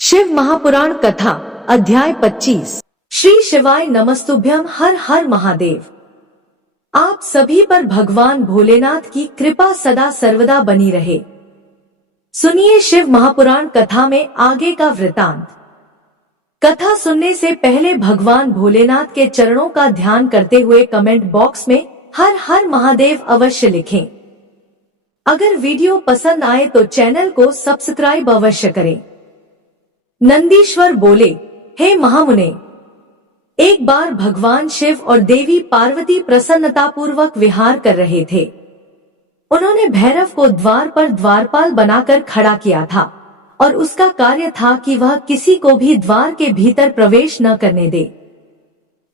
शिव महापुराण कथा अध्याय 25। श्री शिवाय नमस्तुभ्यम। हर हर महादेव। आप सभी पर भगवान भोलेनाथ की कृपा सदा सर्वदा बनी रहे। सुनिए शिव महापुराण कथा में आगे का वृतांत। कथा सुनने से पहले भगवान भोलेनाथ के चरणों का ध्यान करते हुए कमेंट बॉक्स में हर हर महादेव अवश्य लिखें। अगर वीडियो पसंद आए तो चैनल को सब्सक्राइब अवश्य करें। नंदीश्वर बोले, हे महामुने, एक बार भगवान शिव और देवी पार्वती प्रसन्नतापूर्वक विहार कर रहे थे। उन्होंने भैरव को द्वार पर द्वारपाल बनाकर खड़ा किया था और उसका कार्य था कि वह किसी को भी द्वार के भीतर प्रवेश न करने दे।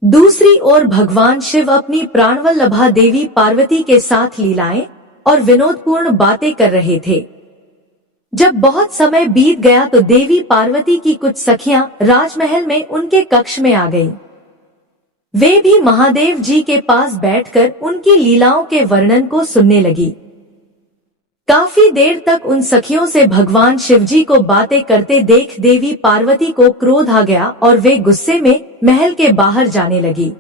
दूसरी ओर भगवान शिव अपनी प्राणवल्लभा देवी पार्वती के साथ लीलाएं और विनोदपूर्ण बातें कर रहे थे। जब बहुत समय बीत गया तो देवी पार्वती की कुछ सखियां राजमहल में उनके कक्ष में आ गईं। वे भी महादेव जी के पास बैठकर उनकी लीलाओं के वर्णन को सुनने लगी। काफी देर तक उन सखियों से भगवान शिवजी को बातें करते देख देवी पार्वती को क्रोध आ गया और वे गुस्से में महल के बाहर जाने लगी।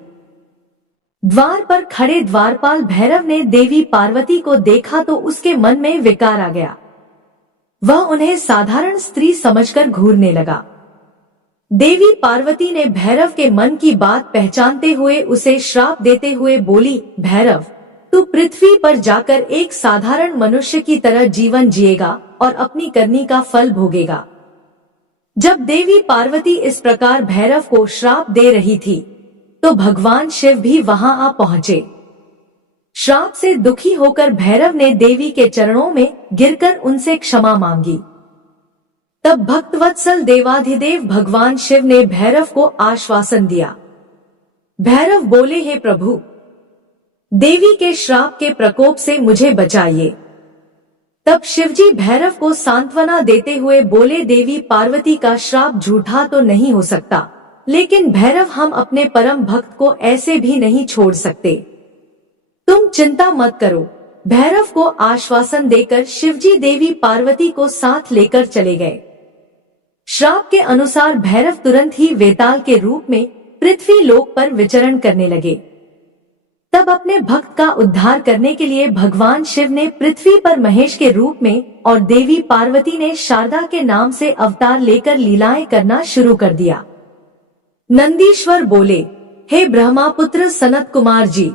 द्वार पर खड़े द्वारपाल भैरव ने देवी पार्वती को देखा तो उसके मन में विकार आ गया। वह उन्हें साधारण स्त्री समझकर घूरने लगा। देवी पार्वती ने भैरव के मन की बात पहचानते हुए उसे श्राप देते हुए बोली, भैरव, तू पृथ्वी पर जाकर एक साधारण मनुष्य की तरह जीवन जिएगा और अपनी करनी का फल भोगेगा। जब देवी पार्वती इस प्रकार भैरव को श्राप दे रही थी तो भगवान शिव भी वहां आ पहुंचे। श्राप से दुखी होकर भैरव ने देवी के चरणों में गिरकर उनसे क्षमा मांगी। तब भक्तवत्सल देवाधिदेव भगवान शिव ने भैरव को आश्वासन दिया। भैरव बोले, हे प्रभु, देवी के श्राप के प्रकोप से मुझे बचाइए। तब शिवजी भैरव को सांत्वना देते हुए बोले, देवी पार्वती का श्राप झूठा तो नहीं हो सकता, लेकिन भैरव, हम अपने परम भक्त को ऐसे भी नहीं छोड़ सकते। तुम चिंता मत करो। भैरव को आश्वासन देकर शिवजी देवी पार्वती को साथ लेकर चले गए। श्राप के अनुसार भैरव तुरंत ही वेताल के रूप में पृथ्वी लोक पर विचरण करने लगे। तब अपने भक्त का उद्धार करने के लिए भगवान शिव ने पृथ्वी पर महेश के रूप में और देवी पार्वती ने शारदा के नाम से अवतार लेकर लीलाएं करना शुरू कर दिया। नंदीश्वर बोले, हे ब्रह्मापुत्र सनत कुमार जी,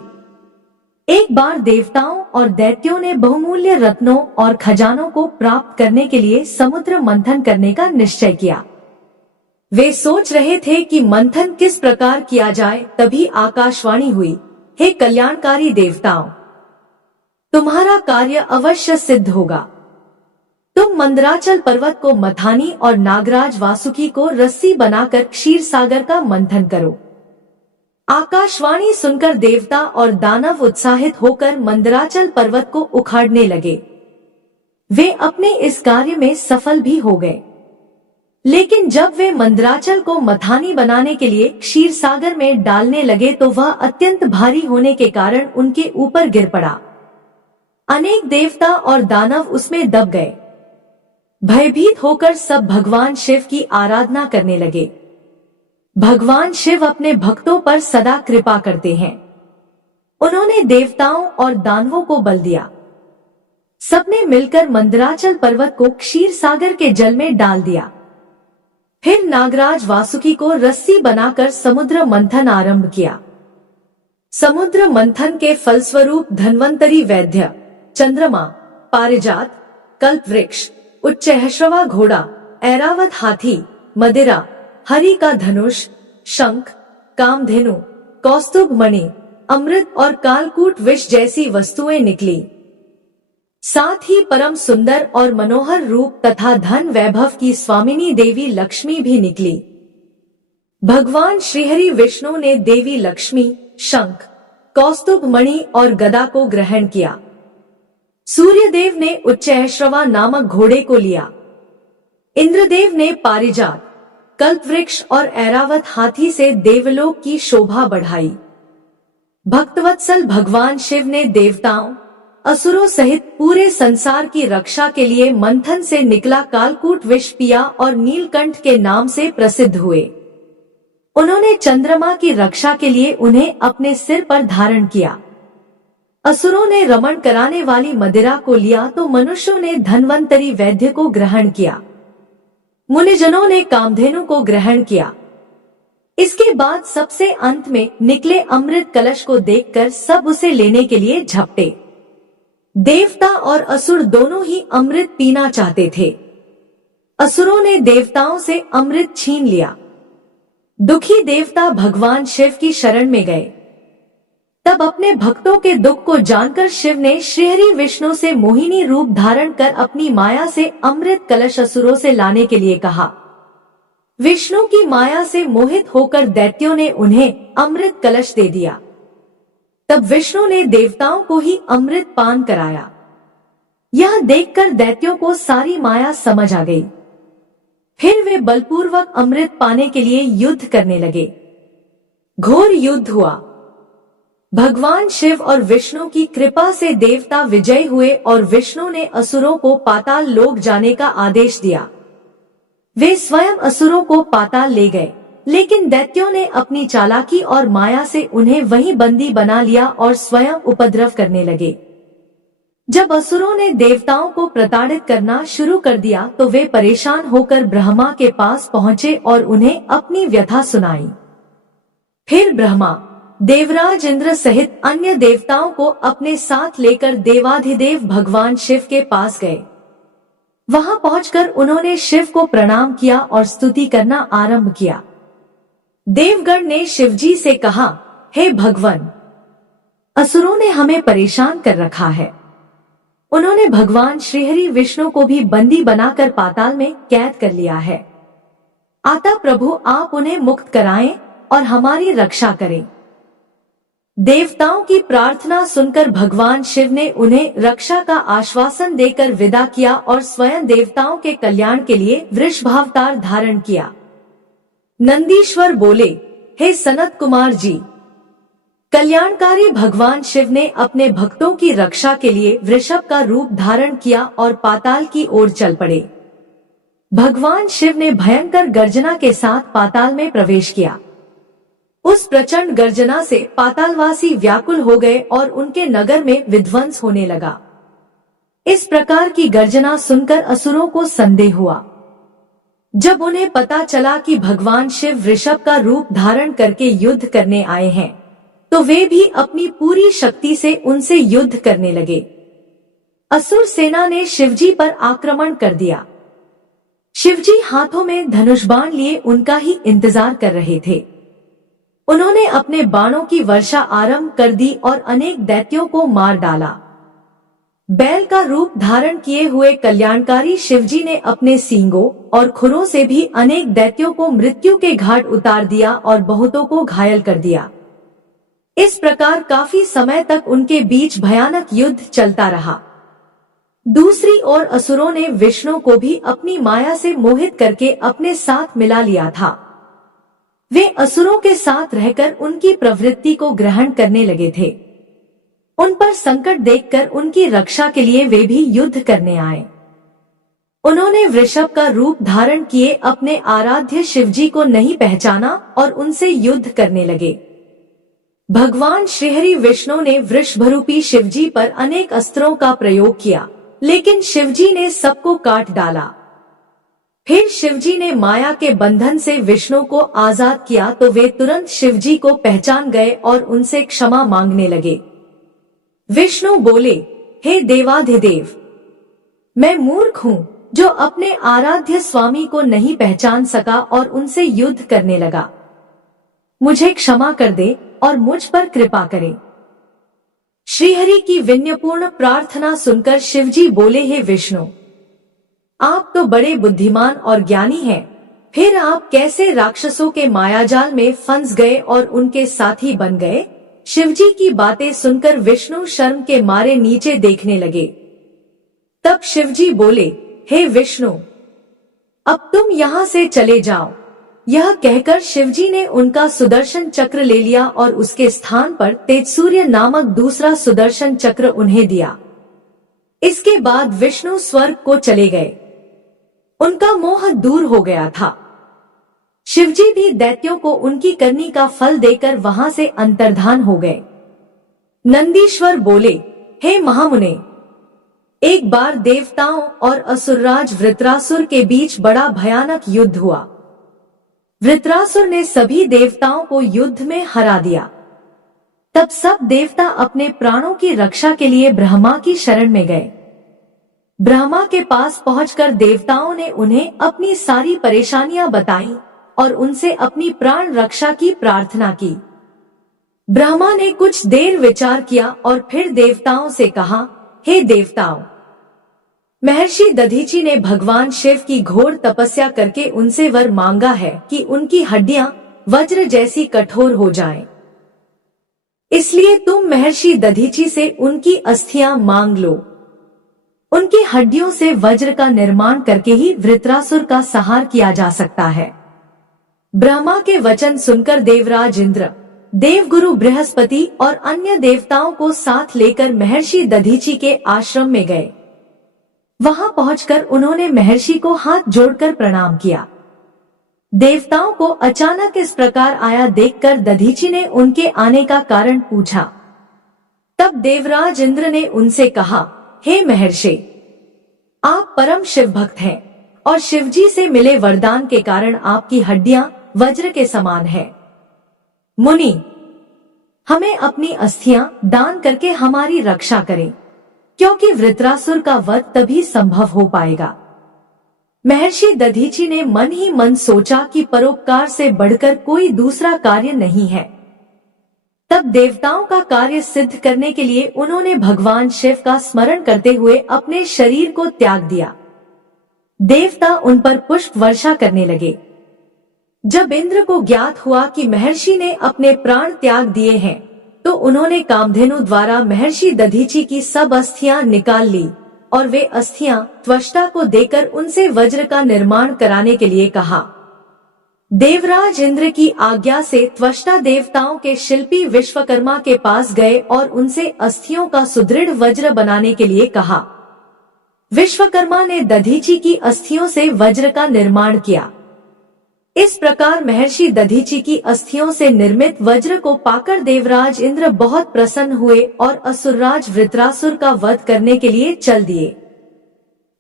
एक बार देवताओं और दैत्यों ने बहुमूल्य रत्नों और खजानों को प्राप्त करने के लिए समुद्र मंथन करने का निश्चय किया। वे सोच रहे थे कि मंथन किस प्रकार किया जाए, तभी आकाशवाणी हुई, हे कल्याणकारी देवताओं, तुम्हारा कार्य अवश्य सिद्ध होगा। तुम मंदराचल पर्वत को मथानी और नागराज वासुकी को रस्सी बनाकर क्षीर सागर का मंथन करो। आकाशवाणी सुनकर देवता और दानव उत्साहित होकर मंदराचल पर्वत को उखाड़ने लगे। वे अपने इस कार्य में सफल भी हो गए। लेकिन जब वे मंदराचल को मथानी बनाने के लिए क्षीर सागर में डालने लगे तो वह अत्यंत भारी होने के कारण उनके ऊपर गिर पड़ा। अनेक देवता और दानव उसमें दब गए। भयभीत होकर सब भगवान शिव की आराधना करने लगे। भगवान शिव अपने भक्तों पर सदा कृपा करते हैं। उन्होंने देवताओं और दानवों को बल दिया। सबने मिलकर मंदराचल पर्वत को क्षीर सागर के जल में डाल दिया। फिर नागराज वासुकी को रस्सी बनाकर समुद्र मंथन आरंभ किया। समुद्र मंथन के फलस्वरूप धन्वंतरी वैद्य, चंद्रमा, पारिजात, कल्पवृक्ष, उच्चैःश्रवा घोड़ा, ऐरावत हाथी, मदिरा, हरि का धनुष, शंख, कामधेनु, कौस्तुभ मणि, अमृत और कालकूट विष जैसी वस्तुएं निकली। साथ ही परम सुंदर और मनोहर रूप तथा धन वैभव की स्वामिनी देवी लक्ष्मी भी निकली। भगवान श्रीहरि विष्णु ने देवी लक्ष्मी, शंख, कौस्तुभ मणि और गदा को ग्रहण किया। सूर्यदेव ने उच्चैःश्रवा नामक घोड़े को लिया। इंद्रदेव ने पारिजात, कल्पवृक्ष और ऐरावत हाथी से देवलोक की शोभा बढ़ाई। भक्तवत्सल भगवान शिव ने देवताओं, असुरों सहित पूरे संसार की रक्षा के लिए मंथन से निकला कालकूट विष पिया और नीलकंठ के नाम से प्रसिद्ध हुए। उन्होंने चंद्रमा की रक्षा के लिए उन्हें अपने सिर पर धारण किया। असुरों ने रमण कराने वाली मदिरा को लिया तो मनुष्यों ने धन्वंतरी वैद्य को ग्रहण किया। मुनिजनों ने कामधेनु को ग्रहण किया। इसके बाद सबसे अंत में निकले अमृत कलश को देखकर सब उसे लेने के लिए झपटे। देवता और असुर दोनों ही अमृत पीना चाहते थे। असुरों ने देवताओं से अमृत छीन लिया। दुखी देवता भगवान शिव की शरण में गए। तब अपने भक्तों के दुख को जानकर शिव ने श्रीहरि विष्णु से मोहिनी रूप धारण कर अपनी माया से अमृत कलश असुरों से लाने के लिए कहा। विष्णु की माया से मोहित होकर दैत्यों ने उन्हें अमृत कलश दे दिया। तब विष्णु ने देवताओं को ही अमृत पान कराया। यह देखकर दैत्यों को सारी माया समझ आ गई। फिर वे बलपूर्वक अमृत पाने के लिए युद्ध करने लगे। घोर युद्ध हुआ। भगवान शिव और विष्णु की कृपा से देवता विजयी हुए और विष्णु ने असुरों को पाताल लोक जाने का आदेश दिया। वे स्वयं असुरों को पाताल ले गए, लेकिन दैत्यों ने अपनी चालाकी और माया से उन्हें वहीं बंदी बना लिया और स्वयं उपद्रव करने लगे। जब असुरों ने देवताओं को प्रताड़ित करना शुरू कर दिया तो वे परेशान होकर ब्रह्मा के पास पहुंचे और उन्हें अपनी व्यथा सुनाई। फिर ब्रह्मा देवराज इंद्र सहित अन्य देवताओं को अपने साथ लेकर देवाधिदेव भगवान शिव के पास गए। वहां पहुंचकर उन्होंने शिव को प्रणाम किया और स्तुति करना आरंभ किया। देवगण ने शिवजी से कहा, हे भगवान, असुरों ने हमें परेशान कर रखा है। उन्होंने भगवान श्रीहरि विष्णु को भी बंदी बनाकर पाताल में कैद कर लिया है। अतः प्रभु आप उन्हें मुक्त कराएं और हमारी रक्षा करें। देवताओं की प्रार्थना सुनकर भगवान शिव ने उन्हें रक्षा का आश्वासन देकर विदा किया और स्वयं देवताओं के कल्याण के लिए वृषभावतार धारण किया। नंदीश्वर बोले, हे सनत कुमार जी, कल्याणकारी भगवान शिव ने अपने भक्तों की रक्षा के लिए वृषभ का रूप धारण किया और पाताल की ओर चल पड़े। भगवान शिव ने भयंकर गर्जना के साथ पाताल में प्रवेश किया। उस प्रचंड गर्जना से पातालवासी व्याकुल हो गए और उनके नगर में विध्वंस होने लगा। इस प्रकार की गर्जना सुनकर असुरों को संदेह हुआ। जब उन्हें पता चला कि भगवान शिव वृषभ का रूप धारण करके युद्ध करने आए हैं, तो वे भी अपनी पूरी शक्ति से उनसे युद्ध करने लगे। असुर सेना ने शिवजी पर आक्रमण कर दिया। शिवजी हाथों में धनुष बाण लिए उनका ही इंतजार कर रहे थे। उन्होंने अपने बाणों की वर्षा आरंभ कर दी और अनेक दैत्यों को मार डाला। बैल का रूप धारण किए हुए कल्याणकारी शिवजी ने अपने सींगों और खुरों से भी अनेक दैत्यों को मृत्यु के घाट उतार दिया और बहुतों को घायल कर दिया। इस प्रकार काफी समय तक उनके बीच भयानक युद्ध चलता रहा। दूसरी ओर असुरों ने विष्णु को भी अपनी माया से मोहित करके अपने साथ मिला लिया था। वे असुरों के साथ रहकर उनकी प्रवृत्ति को ग्रहण करने लगे थे। उन पर संकट देखकर उनकी रक्षा के लिए वे भी युद्ध करने आए। उन्होंने वृषभ का रूप धारण किए अपने आराध्य शिवजी को नहीं पहचाना और उनसे युद्ध करने लगे। भगवान श्रीहरि विष्णु ने वृषभरूपी शिवजी पर अनेक अस्त्रों का प्रयोग किया, लेकिन शिवजी ने सबको काट डाला। फिर शिवजी ने माया के बंधन से विष्णु को आजाद किया तो वे तुरंत शिवजी को पहचान गए और उनसे क्षमा मांगने लगे। विष्णु बोले, हे देवाधिदेव, मैं मूर्ख हूँ जो अपने आराध्य स्वामी को नहीं पहचान सका और उनसे युद्ध करने लगा। मुझे क्षमा कर दे और मुझ पर कृपा करे। श्रीहरि की विनयपूर्ण प्रार्थना सुनकर शिवजी बोले, हे विष्णु, आप तो बड़े बुद्धिमान और ज्ञानी हैं, फिर आप कैसे राक्षसों के मायाजाल में फंस गए और उनके साथी बन गए? शिवजी की बातें सुनकर विष्णु शर्म के मारे नीचे देखने लगे। तब शिवजी बोले, हे विष्णु, अब तुम यहाँ से चले जाओ। यह कहकर शिवजी ने उनका सुदर्शन चक्र ले लिया और उसके स्थान पर तेजसूर्य नामक दूसरा सुदर्शन चक्र उन्हें दिया। इसके बाद विष्णु स्वर्ग को चले गए। उनका मोह दूर हो गया था। शिवजी भी दैत्यों को उनकी करनी का फल देकर वहां से अंतर्धान हो गए। नंदीश्वर बोले, हे महामुने, एक बार देवताओं और असुरराज वृत्रासुर के बीच बड़ा भयानक युद्ध हुआ। वृत्रासुर ने सभी देवताओं को युद्ध में हरा दिया। तब सब देवता अपने प्राणों की रक्षा के लिए ब्रह्मा की शरण में गए। ब्रह्मा के पास पहुंचकर देवताओं ने उन्हें अपनी सारी परेशानियां बताईं और उनसे अपनी प्राण रक्षा की प्रार्थना की। ब्रह्मा ने कुछ देर विचार किया और फिर देवताओं से कहा, हे देवताओं, महर्षि दधीचि ने भगवान शिव की घोर तपस्या करके उनसे वर मांगा है कि उनकी हड्डियां वज्र जैसी कठोर हो जाएं। इसलिए तुम महर्षि दधीचि से उनकी अस्थियां मांग लो। उनकी हड्डियों से वज्र का निर्माण करके ही वृत्रासुर का संहार किया जा सकता है। ब्रह्मा के वचन सुनकर देवराज इंद्र, देवगुरु बृहस्पति और अन्य देवताओं को साथ लेकर महर्षि दधीचि के आश्रम में गए। वहां पहुंचकर उन्होंने महर्षि को हाथ जोड़कर प्रणाम किया। देवताओं को अचानक इस प्रकार आया देखकर दधीचि ने उनके आने का कारण पूछा। तब देवराज इंद्र ने उनसे कहा, हे महर्षि, आप परम शिव भक्त हैं और शिवजी से मिले वरदान के कारण आपकी हड्डियां वज्र के समान है। मुनि, हमें अपनी अस्थियां दान करके हमारी रक्षा करें, क्योंकि वृत्रासुर का वध तभी संभव हो पाएगा। महर्षि दधीचि ने मन ही मन सोचा कि परोपकार से बढ़कर कोई दूसरा कार्य नहीं है। तब देवताओं का कार्य सिद्ध करने के लिए उन्होंने भगवान शिव का स्मरण करते हुए अपने शरीर को त्याग दिया। देवता उन पर पुष्प वर्षा करने लगे। जब इंद्र को ज्ञात हुआ कि महर्षि ने अपने प्राण त्याग दिए हैं, तो उन्होंने कामधेनु द्वारा महर्षि दधीचि की सब अस्थियां निकाल ली और वे अस्थियां त्वष्टा को देकर उनसे वज्र का निर्माण कराने के लिए कहा। देवराज इंद्र की आज्ञा से त्वष्टा देवताओं के शिल्पी विश्वकर्मा के पास गए और उनसे अस्थियों का सुदृढ़ वज्र बनाने के लिए कहा। विश्वकर्मा ने दधीचि की अस्थियों से वज्र का निर्माण किया। इस प्रकार महर्षि दधीचि की अस्थियों से निर्मित वज्र को पाकर देवराज इंद्र बहुत प्रसन्न हुए और असुरराज वृत्रासुर का वध करने के लिए चल दिए।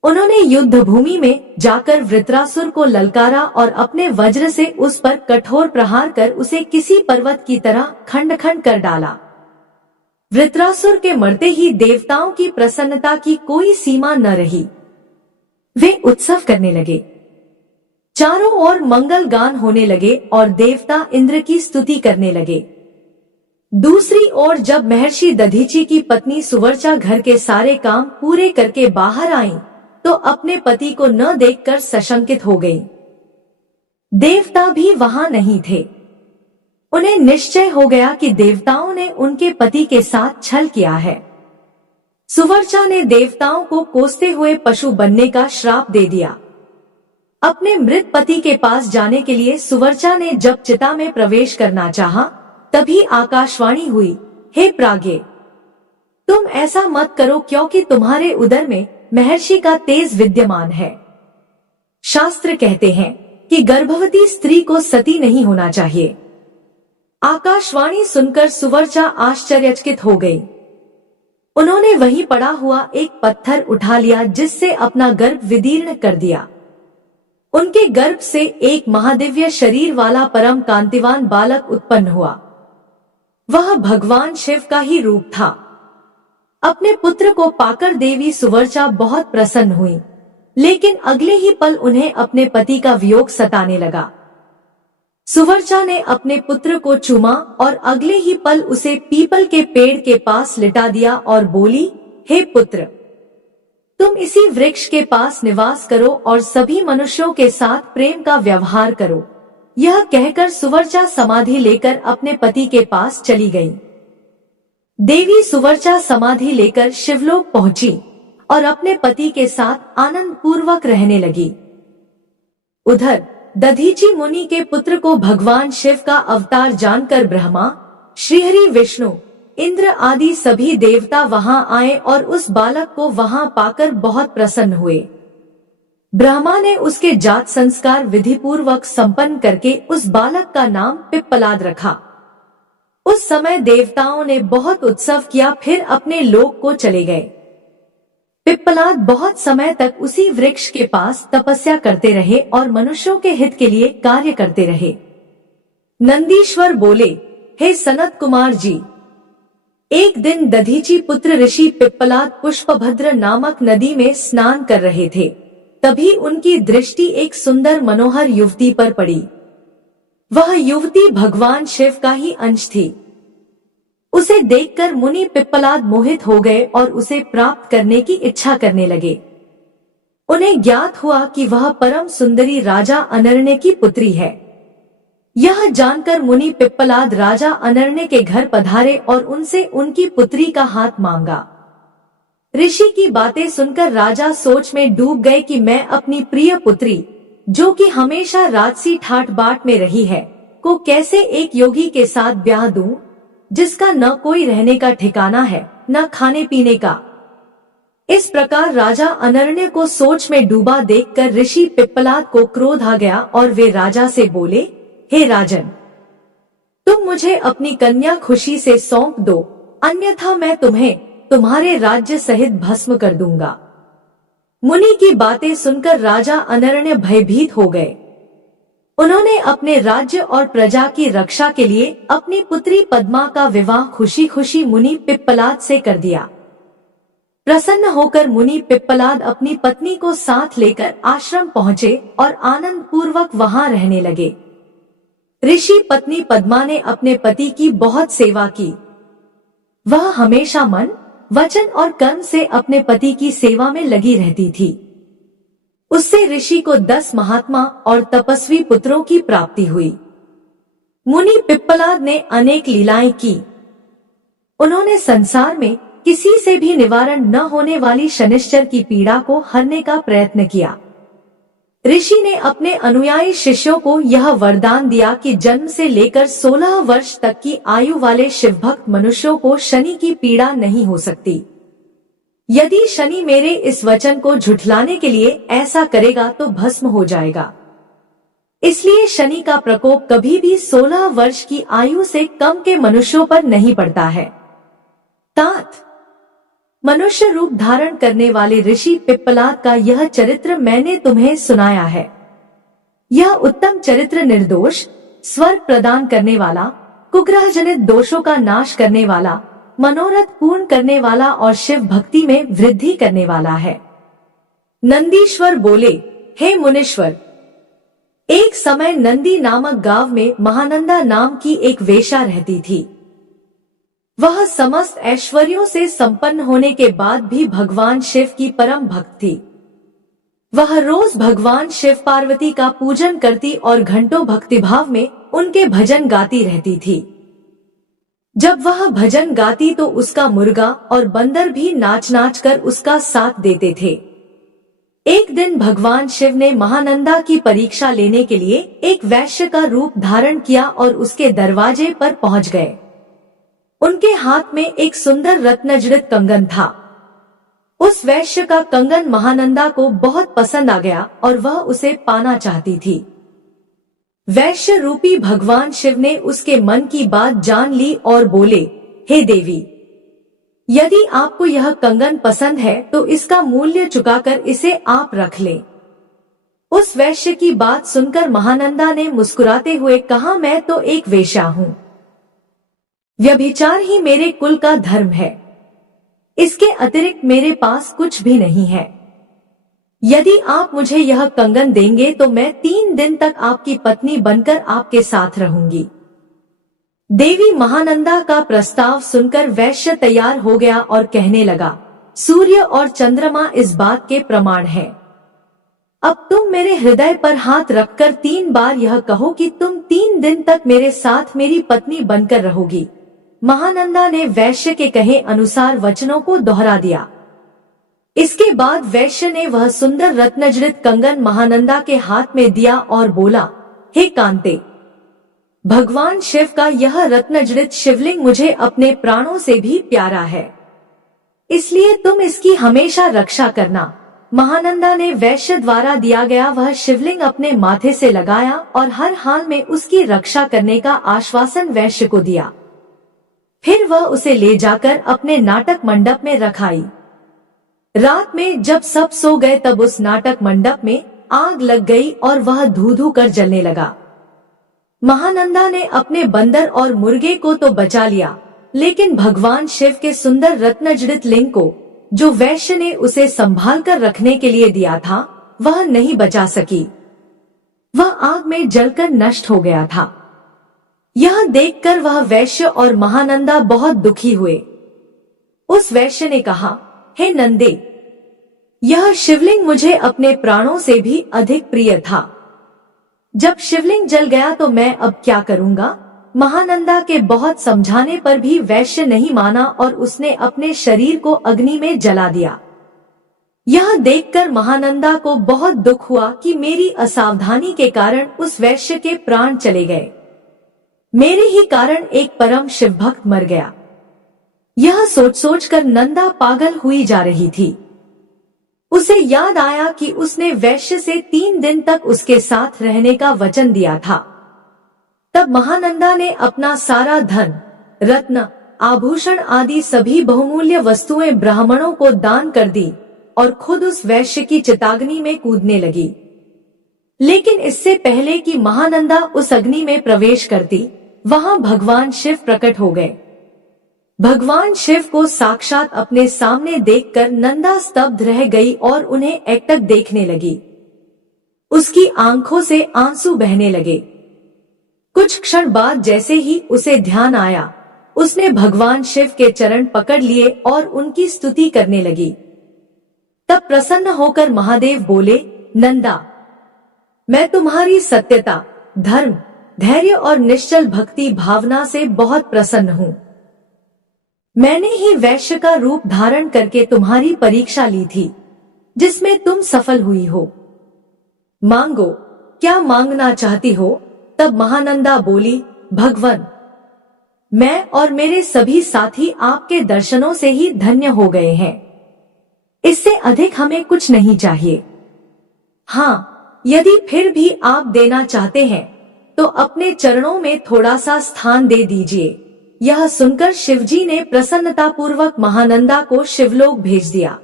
उन्होंने युद्ध भूमि में जाकर वृत्रासुर को ललकारा और अपने वज्र से उस पर कठोर प्रहार कर उसे किसी पर्वत की तरह खंड खंड कर डाला। वृत्रासुर के मरते ही देवताओं की प्रसन्नता की कोई सीमा न रही। वे उत्सव करने लगे। चारों ओर मंगल गान होने लगे और देवता इंद्र की स्तुति करने लगे। दूसरी ओर जब महर्षि दधीचि की पत्नी सुवर्चा घर के सारे काम पूरे करके बाहर आईं, तो अपने पति को न देखकर सशंकित हो गईं। देवता भी वहां नहीं थे। उन्हें निश्चय हो गया कि देवताओं ने उनके पति के साथ छल किया है। सुवर्चा ने देवताओं को कोसते हुए पशु बनने का श्राप दे दिया। अपने मृत पति के पास जाने के लिए सुवर्चा ने जब चिता में प्रवेश करना चाहा, तभी आकाशवाणी हुई, हे प्राज्ञ, तुम ऐसा मत करो, क्योंकि तुम्हारे उदर में महर्षि का तेज विद्यमान है। शास्त्र कहते हैं कि गर्भवती स्त्री को सती नहीं होना चाहिए। आकाशवाणी सुनकर सुवर्चा आश्चर्यचकित हो गई। उन्होंने वहीं पड़ा हुआ एक पत्थर उठा लिया, जिससे अपना गर्भ विदीर्ण कर दिया। उनके गर्भ से एक महादिव्य शरीर वाला परम कांतिवान बालक उत्पन्न हुआ। वह भगवान शिव का ही रूप था। अपने पुत्र को पाकर देवी सुवर्चा बहुत प्रसन्न हुई, लेकिन अगले ही पल उन्हें अपने पति का वियोग सताने लगा। सुवर्चा ने अपने पुत्र को चूमा और अगले ही पल उसे पीपल के पेड़ के पास लिटा दिया और बोली, हे पुत्र, तुम इसी वृक्ष के पास निवास करो और सभी मनुष्यों के साथ प्रेम का व्यवहार करो। यह कहकर सुवर्चा समाधि लेकर अपने पति के पास चली गई। देवी सुवर्चा समाधि लेकर शिवलोक पहुंची और अपने पति के साथ आनंद पूर्वक रहने लगी। उधर दधीचि मुनि के पुत्र को भगवान शिव का अवतार जानकर ब्रह्मा, श्रीहरि, विष्णु, इंद्र आदि सभी देवता वहां आए और उस बालक को वहां पाकर बहुत प्रसन्न हुए। ब्रह्मा ने उसके जात संस्कार विधिपूर्वक संपन्न करके उस बालक का नाम पिप्पलाद रखा। उस समय देवताओं ने बहुत उत्सव किया, फिर अपने लोक को चले गए। पिप्पलाद बहुत समय तक उसी वृक्ष के पास तपस्या करते रहे और मनुष्यों के हित के लिए कार्य करते रहे। नंदीश्वर बोले, हे सनत कुमार जी, एक दिन दधीची पुत्र ऋषि पिप्पलाद पुष्पभद्र नामक नदी में स्नान कर रहे थे। तभी उनकी दृष्टि एक सुंदर मनोहर युवती पर पड़ी। वह युवती भगवान शिव का ही अंश थी। उसे देखकर मुनि पिप्पलाद मोहित हो गए और उसे प्राप्त करने की इच्छा करने लगे। उन्हें ज्ञात हुआ कि वह परम सुंदरी राजा अनर्ण्य की पुत्री है। यह जानकर मुनि पिप्पलाद राजा अनर्ण्य के घर पधारे और उनसे उनकी पुत्री का हाथ मांगा। ऋषि की बातें सुनकर राजा सोच में डूब गए कि मैं अपनी प्रिय पुत्री, जो कि हमेशा राजसी ठाट बाट में रही है, को कैसे एक योगी के साथ ब्याह दूं, जिसका न कोई रहने का ठिकाना है न खाने पीने का। इस प्रकार राजा अनर्ण्य को सोच में डूबा देखकर ऋषि पिप्पलाद को क्रोध आ गया और वे राजा से बोले, हे राजन, तुम मुझे अपनी कन्या खुशी से सौंप दो, अन्यथा मैं तुम्हें तुम्हारे राज्य सहित भस्म कर दूंगा। मुनि की बातें सुनकर राजा अनर्ण्य भयभीत हो गए। उन्होंने अपने राज्य और प्रजा की रक्षा के लिए अपनी पुत्री पद्मा का विवाह खुशी खुशी मुनि पिप्पलाद से कर दिया। प्रसन्न होकर मुनि पिप्पलाद अपनी पत्नी को साथ लेकर आश्रम पहुँचे और आनंद पूर्वक वहां रहने लगे। ऋषि पत्नी पद्मा ने अपने पति की बहुत सेवा की। वह हमेशा मन, वचन और कर्म से अपने पति की सेवा में लगी रहती थी। उससे ऋषि को 10 महात्मा और तपस्वी पुत्रों की प्राप्ति हुई। मुनि पिप्पलाद ने अनेक लीलाएं की। उन्होंने संसार में किसी से भी निवारण न होने वाली शनिश्चर की पीड़ा को हरने का प्रयत्न किया। ऋषि ने अपने अनुयायी शिष्यों को यह वरदान दिया कि जन्म से लेकर 16 वर्ष तक की आयु वाले शिवभक्त मनुष्यों को शनि की पीड़ा नहीं हो सकती। यदि शनि मेरे इस वचन को झुठलाने के लिए ऐसा करेगा तो भस्म हो जाएगा। इसलिए शनि का प्रकोप कभी भी 16 वर्ष की आयु से कम के मनुष्यों पर नहीं पड़ता है। तात मनुष्य रूप धारण करने वाले ऋषि पिप्पलाद का यह चरित्र मैंने तुम्हें सुनाया है। यह उत्तम चरित्र निर्दोष, स्वर्ग प्रदान करने वाला, कुग्रह जनित दोषों का नाश करने वाला, मनोरथ पूर्ण करने वाला और शिव भक्ति में वृद्धि करने वाला है। नंदीश्वर बोले, हे मुनीश्वर, एक समय नंदी नामक गांव में महानंदा नाम की एक वेश्या रहती थी। वह समस्त ऐश्वर्यों से संपन्न होने के बाद भी भगवान शिव की परम भक्त थी। वह रोज भगवान शिव पार्वती का पूजन करती और घंटों भक्तिभाव में उनके भजन गाती रहती थी। जब वह भजन गाती तो उसका मुर्गा और बंदर भी नाच नाच कर उसका साथ देते थे। एक दिन भगवान शिव ने महानंदा की परीक्षा लेने के लिए एक वैश्य का रूप धारण किया और उसके दरवाजे पर पहुंच गए। उनके हाथ में एक सुंदर रत्नजड़ित कंगन था। उस वैश्य का कंगन महानंदा को बहुत पसंद आ गया और वह उसे पाना चाहती थी। वैश्य रूपी भगवान शिव ने उसके मन की बात जान ली और बोले, हे देवी, यदि आपको यह कंगन पसंद है तो इसका मूल्य चुकाकर इसे आप रख लें। उस वैश्य की बात सुनकर महानंदा ने मुस्कुराते हुए कहा, मैं तो एक वेश्या हूँ। व्यभिचार ही मेरे कुल का धर्म है। इसके अतिरिक्त मेरे पास कुछ भी नहीं है। यदि आप मुझे यह कंगन देंगे तो मैं 3 दिन तक आपकी पत्नी बनकर आपके साथ रहूंगी। देवी महानंदा का प्रस्ताव सुनकर वैश्य तैयार हो गया और कहने लगा, सूर्य और चंद्रमा इस बात के प्रमाण है। अब तुम मेरे हृदय पर हाथ रखकर 3 बार यह कहो कि तुम 3 दिन तक मेरे साथ मेरी पत्नी बनकर रहोगी। महानंदा ने वैश्य के कहे अनुसार वचनों को दोहरा दिया। इसके बाद वैश्य ने वह सुंदर रत्नजड़ित कंगन महानंदा के हाथ में दिया और बोला, हे कांते, भगवान शिव का यह रत्नजड़ित शिवलिंग मुझे अपने प्राणों से भी प्यारा है, इसलिए तुम इसकी हमेशा रक्षा करना। महानंदा ने वैश्य द्वारा दिया गया वह शिवलिंग अपने माथे से लगाया और हर हाल में उसकी रक्षा करने का आश्वासन वैश्य को दिया। फिर वह उसे ले जाकर अपने नाटक मंडप में रखाई। रात में जब सब सो गए तब उस नाटक मंडप में आग लग गई और वह धू धू कर जलने लगा। महानंदा ने अपने बंदर और मुर्गे को तो बचा लिया, लेकिन भगवान शिव के सुंदर रत्नजड़ित लिंग को, जो वैश्य ने उसे संभाल कर रखने के लिए दिया था, वह नहीं बचा सकी। वह आग में जलकर नष्ट हो गया था। यह देखकर वह वैश्य और महानंदा बहुत दुखी हुए। उस वैश्य ने कहा, हे नंदे, यह शिवलिंग मुझे अपने प्राणों से भी अधिक प्रिय था। जब शिवलिंग जल गया तो मैं अब क्या करूंगा? महानंदा के बहुत समझाने पर भी वैश्य नहीं माना और उसने अपने शरीर को अग्नि में जला दिया। यह देखकर महानंदा को बहुत दुख हुआ कि मेरी असावधानी के कारण उस वैश्य के प्राण चले गए। मेरे ही कारण एक परम शिव भक्त मर गया। यह सोच सोच कर नंदा पागल हुई जा रही थी। उसे याद आया कि उसने वैश्य से 3 दिन तक उसके साथ रहने का वचन दिया था। तब महानंदा ने अपना सारा धन, रत्न, आभूषण आदि सभी बहुमूल्य वस्तुएं ब्राह्मणों को दान कर दी और खुद उस वैश्य की चिताग्नि में कूदने लगी। लेकिन इससे पहले कि महानंदा उस अग्नि में प्रवेश करती, वहां भगवान शिव प्रकट हो गए। भगवान शिव को साक्षात अपने सामने देखकर नंदा स्तब्ध रह गई और उन्हें एकटक देखने लगी। उसकी आंखों से आंसू बहने लगे। कुछ क्षण बाद जैसे ही उसे ध्यान आया, उसने भगवान शिव के चरण पकड़ लिए और उनकी स्तुति करने लगी। तब प्रसन्न होकर महादेव बोले, नंदा, मैं तुम्हारी सत्यता, धर्म, धैर्य और निश्चल भक्ति भावना से बहुत प्रसन्न हूँ। मैंने ही वैश्य का रूप धारण करके तुम्हारी परीक्षा ली थी, जिसमें तुम सफल हुई हो। मांगो, क्या मांगना चाहती हो? तब महानंदा बोली, भगवन, मैं और मेरे सभी साथी आपके दर्शनों से ही धन्य हो गए हैं। इससे अधिक हमें कुछ नहीं चाहिए। हाँ, यदि फिर भी आप देना चाहते हैं तो अपने चरणों में थोड़ा सा स्थान दे दीजिए। यह सुनकर शिवजी ने प्रसन्नतापूर्वक महानंदा को शिवलोक भेज दिया।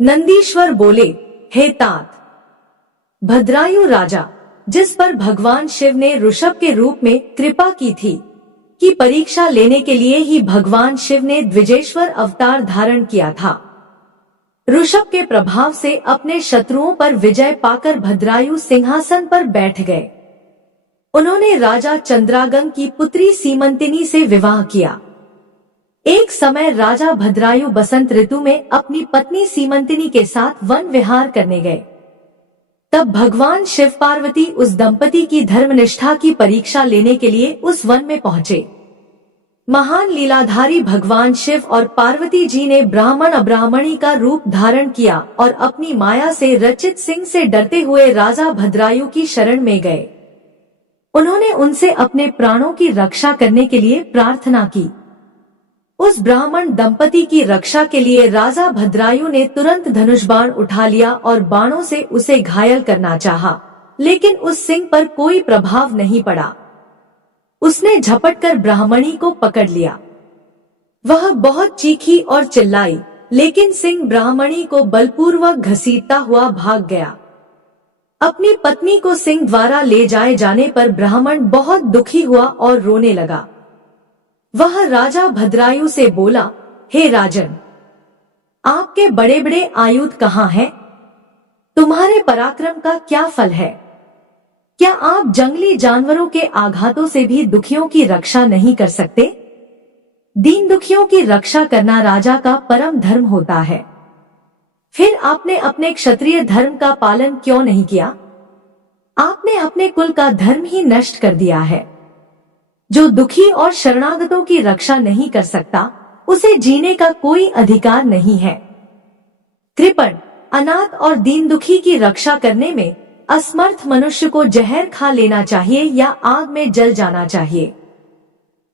नंदीश्वर बोले, हे तात, भद्रायु राजा, जिस पर भगवान शिव ने ऋषभ के रूप में कृपा की थी, की परीक्षा लेने के लिए ही भगवान शिव ने द्विजेश्वर अवतार धारण किया था। ऋषभ के प्रभाव से अपने शत्रुओं पर विजय पाकर भद्रायु सिंहासन पर बैठ गए। उन्होंने राजा चंद्रागंग की पुत्री सीमंतिनी से विवाह किया। एक समय राजा भद्रायु बसंत ऋतु में अपनी पत्नी सीमंतिनी के साथ वन विहार करने गए। तब भगवान शिव पार्वती उस दंपति की धर्मनिष्ठा की परीक्षा लेने के लिए उस वन में पहुंचे। महान लीलाधारी भगवान शिव और पार्वती जी ने ब्राह्मण अब्राह्मणी का रूप धारण किया और अपनी माया से रचित सिंह से डरते हुए राजा भद्रायु की शरण में गए। उन्होंने उनसे अपने प्राणों की रक्षा करने के लिए प्रार्थना की। उस ब्राह्मण दंपति की रक्षा के लिए राजा भद्रायु ने तुरंत धनुष बाण उठा लिया और बाणों से उसे घायल करना चाहा, लेकिन उस सिंह पर कोई प्रभाव नहीं पड़ा। उसने झपटकर ब्राह्मणी को पकड़ लिया। वह बहुत चीखी और चिल्लाई, लेकिन सिंह ब्राह्मणी को बलपूर्वक घसीटता हुआ भाग गया। अपनी पत्नी को सिंह द्वारा ले जाए जाने पर ब्राह्मण बहुत दुखी हुआ और रोने लगा। वह राजा भद्रायु से बोला, हे राजन, आपके बड़े बड़े आयुध कहाँ हैं? तुम्हारे पराक्रम का क्या फल है? क्या आप जंगली जानवरों के आघातों से भी दुखियों की रक्षा नहीं कर सकते? दीन दुखियों की रक्षा करना राजा का परम धर्म होता है। फिर आपने अपने क्षत्रिय धर्म का पालन क्यों नहीं किया? आपने अपने कुल का धर्म ही नष्ट कर दिया है। जो दुखी और शरणागतों की रक्षा नहीं कर सकता, उसे जीने का कोई अधिकार नहीं है। कृपण, अनाथ और दीन दुखी की रक्षा करने में असमर्थ मनुष्य को जहर खा लेना चाहिए या आग में जल जाना चाहिए।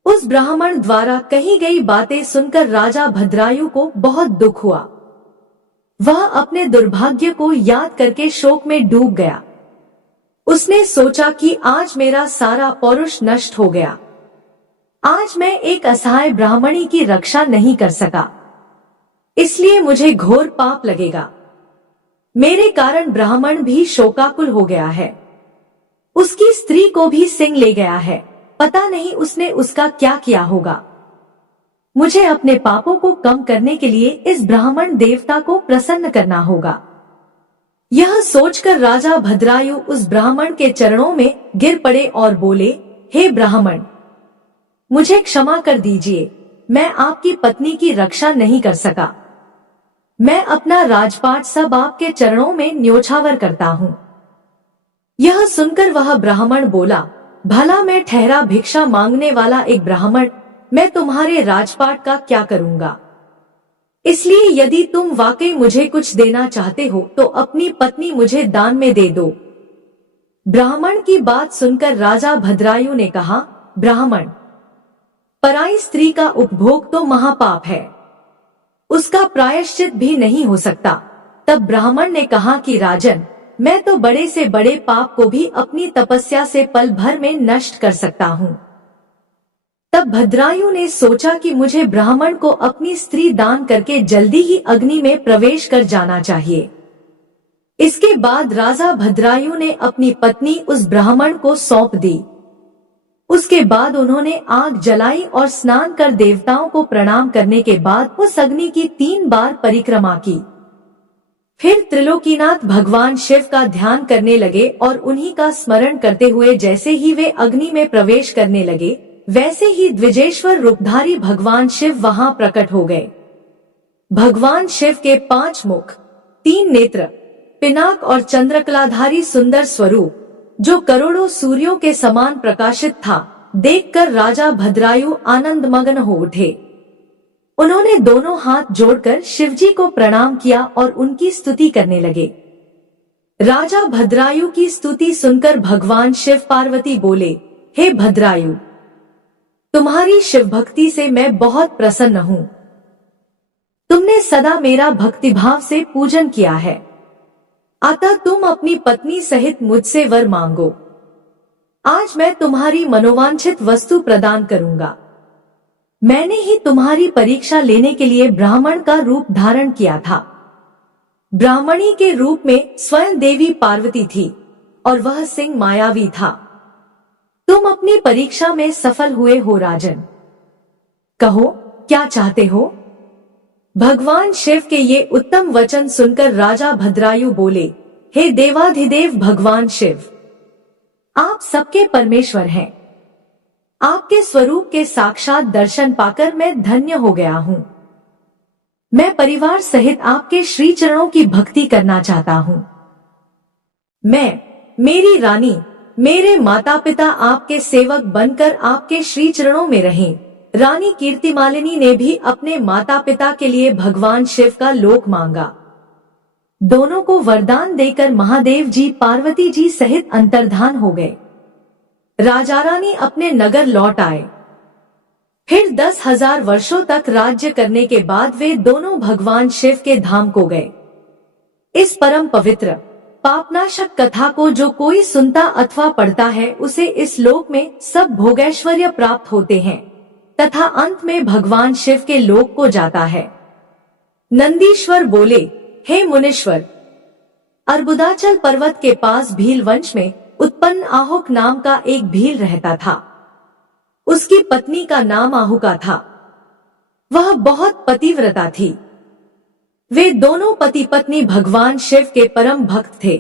उस ब्राह्मण द्वारा कही गई बातें सुनकर राजा भद्रायु को बहुत दुख हुआ। वह अपने दुर्भाग्य को याद करके शोक में डूब गया। उसने सोचा कि आज मेरा सारा पौरुष नष्ट हो गया। आज मैं एक असहाय ब्राह्मणी की रक्षा नहीं कर सका, इसलिए मुझे घोर पाप लगेगा। मेरे कारण ब्राह्मण भी शोकाकुल हो गया है। उसकी स्त्री को भी सिंह ले गया है। पता नहीं उसने उसका क्या किया होगा। मुझे अपने पापों को कम करने के लिए इस ब्राह्मण देवता को प्रसन्न करना होगा। यह सोचकर राजा भद्रायु उस ब्राह्मण के चरणों में गिर पड़े और बोले, हे ब्राह्मण, मुझे क्षमा कर दीजिए। मैं आपकी पत्नी की रक्षा नहीं कर सका। मैं अपना राजपाट सब आपके चरणों में न्योछावर करता हूँ। यह सुनकर वह ब्राह्मण बोला, भला मैं ठहरा भिक्षा मांगने वाला एक ब्राह्मण, मैं तुम्हारे राजपाट का क्या करूँगा। इसलिए यदि तुम वाकई मुझे कुछ देना चाहते हो तो अपनी पत्नी मुझे दान में दे दो। ब्राह्मण की बात सुनकर राजा भद्रायु ने कहा, ब्राह्मण, पराई स्त्री का उपभोग तो महापाप है, उसका प्रायश्चित भी नहीं हो सकता। तब ब्राह्मण ने कहा कि राजन, मैं तो बड़े से बड़े पाप को भी अपनी तपस्या से पल भर में नष्ट कर सकता हूँ। तब भद्रायु ने सोचा कि मुझे ब्राह्मण को अपनी स्त्री दान करके जल्दी ही अग्नि में प्रवेश कर जाना चाहिए। इसके बाद राजा भद्रायु ने अपनी पत्नी उस ब्राह्मण को सौंप दी। उसके बाद उन्होंने आग जलाई और स्नान कर देवताओं को प्रणाम करने के बाद उस अग्नि की 3 बार परिक्रमा की। फिर त्रिलोकीनाथ भगवान शिव का ध्यान करने लगे और उन्हीं का स्मरण करते हुए जैसे ही वे अग्नि में प्रवेश करने लगे, वैसे ही द्विजेश्वर रूपधारी भगवान शिव वहां प्रकट हो गए। भगवान शिव के 5 मुख, 3 नेत्र, पिनाक और चंद्रकलाधारी सुंदर स्वरूप, जो करोड़ों सूर्यों के समान प्रकाशित था, देखकर राजा भद्रायु आनंदमग्न हो उठे। उन्होंने दोनों हाथ जोड़कर शिवजी को प्रणाम किया और उनकी स्तुति करने लगे। राजा भद्रायु की स्तुति सुनकर भगवान शिव पार्वती बोले, हे भद्रायु, तुम्हारी शिव भक्ति से मैं बहुत प्रसन्न हूँ। तुमने सदा मेरा भक्तिभाव से पूजन किया है, अतः तुम अपनी पत्नी सहित मुझसे वर मांगो। आज मैं तुम्हारी मनोवांछित वस्तु प्रदान करूंगा। मैंने ही तुम्हारी परीक्षा लेने के लिए ब्राह्मण का रूप धारण किया था। ब्राह्मणी के रूप में स्वयं देवी पार्वती थी और वह सिंह मायावी था। तुम अपनी परीक्षा में सफल हुए हो राजन। कहो, क्या चाहते हो? भगवान शिव के ये उत्तम वचन सुनकर राजा भद्रायु बोले, हे देवाधिदेव भगवान शिव, आप सबके परमेश्वर हैं। आपके स्वरूप के साक्षात दर्शन पाकर मैं धन्य हो गया हूँ। मैं परिवार सहित आपके श्री चरणों की भक्ति करना चाहता हूँ। मैं, मेरी रानी, मेरे माता पिता आपके सेवक बनकर आपके श्री चरणों में रहें। रानी कीर्तिमालिनी ने भी अपने माता पिता के लिए भगवान शिव का लोक मांगा। दोनों को वरदान देकर महादेव जी पार्वती जी सहित अंतर्धान हो गए। राजा रानी अपने नगर लौट आए। फिर 10,000 वर्षों तक राज्य करने के बाद वे दोनों भगवान शिव के धाम को गए। इस परम पवित्र पापनाशक कथा को जो कोई सुनता अथवा पढ़ता है, उसे इस लोक में सब भोगैश्वर्य प्राप्त होते हैं तथा अंत में भगवान शिव के लोक को जाता है। नंदीश्वर बोले, हे मुनीश्वर, अर्बुदाचल पर्वत के पास भील वंश में उत्पन्न आहुक नाम का एक भील रहता था। उसकी पत्नी का नाम आहुका था। वह बहुत पतिव्रता थी। वे दोनों पति पत्नी भगवान शिव के परम भक्त थे।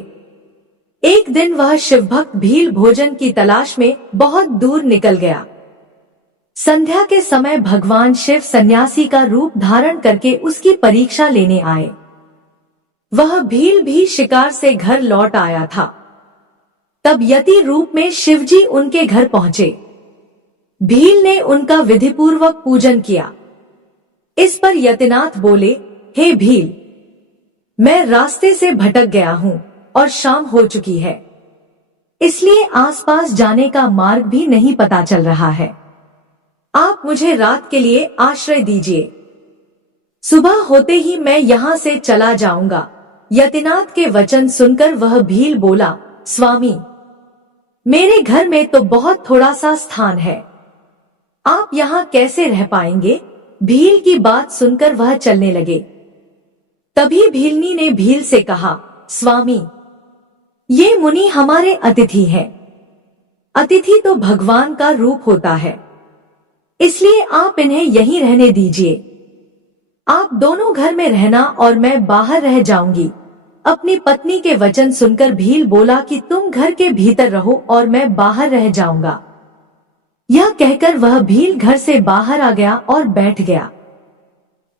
एक दिन वह शिव भक्त भील भोजन की तलाश में बहुत दूर निकल गया। संध्या के समय भगवान शिव सन्यासी का रूप धारण करके उसकी परीक्षा लेने आए। वह भील भी शिकार से घर लौट आया था। तब यति रूप में शिवजी उनके घर पहुंचे। भील ने उनका विधिपूर्वक पूजन किया। इस पर यतिनाथ बोले, हे भील, मैं रास्ते से भटक गया हूँ। और शाम हो चुकी है, इसलिए आसपास जाने का मार्ग भी नहीं पता चल रहा है। आप मुझे रात के लिए आश्रय दीजिए। सुबह होते ही मैं यहाँ से चला जाऊंगा। यतिनाथ के वचन सुनकर वह भील बोला, स्वामी, मेरे घर में तो बहुत थोड़ा सा स्थान है, आप यहाँ कैसे रह पाएंगे? भील की बात सुनकर वह चलने लगे। तभी भीलनी ने भील से कहा, स्वामी, ये मुनि हमारे अतिथि हैं। अतिथि तो भगवान का रूप होता है, इसलिए आप इन्हें यहीं रहने दीजिए। आप दोनों घर में रहना और मैं बाहर रह जाऊंगी। अपनी पत्नी के वचन सुनकर भील बोला कि तुम घर के भीतर रहो और मैं बाहर रह जाऊंगा। यह कहकर वह भील घर से बाहर आ गया और बैठ गया।